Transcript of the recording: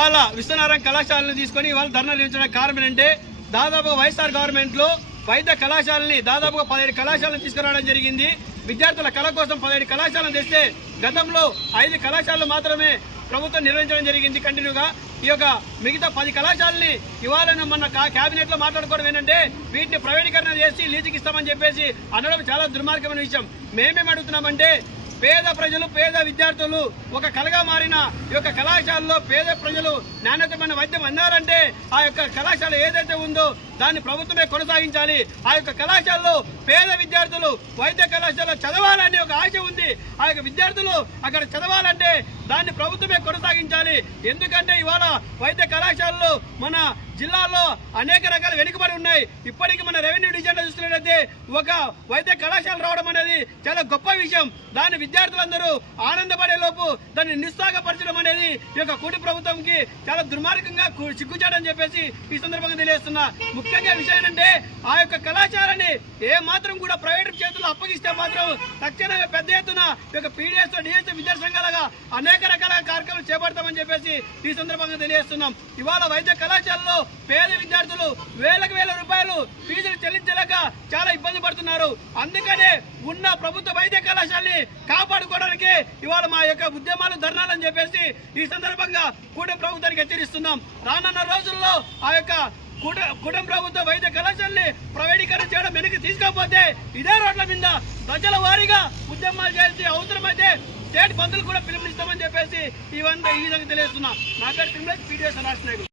ఇవాళ విశ్వనారాయణ కళాశాలను తీసుకొని ఇవాళ ధర్నా నిర్వహించడానికి కారణం ఏంటంటే దాదాపు వైఎస్ఆర్ గవర్నమెంట్లో వైద్య కళాశాలని దాదాపుగా పదిహేడు కళాశాలను తీసుకురావడం జరిగింది విద్యార్థుల కళ కోసం పదిహేడు కళాశాలను తెస్తే గతంలో ఐదు కళాశాలలు మాత్రమే ప్రభుత్వం నిర్వహించడం జరిగింది కంటిన్యూగా ఈ యొక్క మిగతా పది కళాశాలని ఇవాళ మన కేబినెట్ లో మాట్లాడుకోవడం ఏంటంటే వీటిని ప్రైవేటీకరణ చేసి లీజుకి ఇస్తామని చెప్పేసి అనడం చాలా దుర్మార్గమైన విషయం మేమేమి అడుగుతున్నామంటే పేద ప్రజలు పేద విద్యార్థులు ఒక కళగా మారిన ఈ యొక్క కళాశాలలో పేద ప్రజలు నాణ్యతమైన వైద్యం అన్నారంటే ఆ యొక్క కళాశాల ఏదైతే ఉందో దాన్ని ప్రభుత్వమే కొనసాగించాలి ఆ యొక్క కళాశాలలో పేద విద్యార్థులు వైద్య కళాశాలలో చదవాలని ఒక ఆశ ఉంది ఆ యొక్క విద్యార్థులు అక్కడ చదవాలంటే దాన్ని ప్రభుత్వమే కొనసాగించాలి ఎందుకంటే ఇవాళ వైద్య కళాశాలలు మన జిల్లాలో అనేక రకాల వెనుకబడి ఉన్నాయి ఇప్పటికీ మన రెవెన్యూ డివిజన్లో చూసినట్లయితే ఒక వైద్య కళాశాల రావడం అనేది చాలా గొప్ప విషయం దాని విద్యార్థులందరూ ఆనందపడేలోపు దాన్ని నిస్సాగపరచడం అనేది ఈ యొక్క కూటి ప్రభుత్వంకి చాలా దుర్మార్గంగా సిగ్గుచాడని చెప్పేసి ఈ సందర్భంగా తెలియజేస్తున్నా ముఖ్యంగా విషయం ఏంటంటే ఆ యొక్క కళాచారాన్ని ఏ మాత్రం కూడా ప్రైవేట్ చేతుల్లో అప్పగిస్తే మాత్రం తక్షణమే పెద్ద ఎత్తున యొక్క పీడిఎస్ డిఎస్ విద్యా సంఘాలుగా అనేక రకాల కార్యక్రమాలు చేపడతామని చెప్పేసి ఈ సందర్భంగా తెలియజేస్తున్నాం ఇవాళ వైద్య కళాశాలలో పేద విద్యార్థులు వేలకు వేల రూపాయలు ఫీజులు చెల్లించలేక చాలా ఇబ్బంది పడుతున్నారు అందుకనే ఉన్న ప్రభుత్వ వైద్య కళాశాలని కాపాడుకోవడానికి ఇవాళ మా యొక్క ఉద్యమాలు ధర్నాలని చెప్పేసి ఈ సందర్భంగా కూడా ప్రభుత్వానికి హెచ్చరిస్తున్నాం రానున్న రోజుల్లో ఆ యొక్క కుటుంబ ప్రభుత్వ వైద్య కళాశాలని ప్రైవేటీకరణ చేయడం వెనక్కి తీసుకోకపోతే ఇదే రోడ్ల మీద ప్రజల వారీగా ఉద్యమాలు చేసి అవసరమైతే స్టేట్ బంధువులు కూడా పిలుపునిస్తామని చెప్పేసి ఇవన్నీ ఈ విధంగా తెలియజేస్తున్నా నాకే పిల్లలు పీడిఎస్ రాష్ట్ర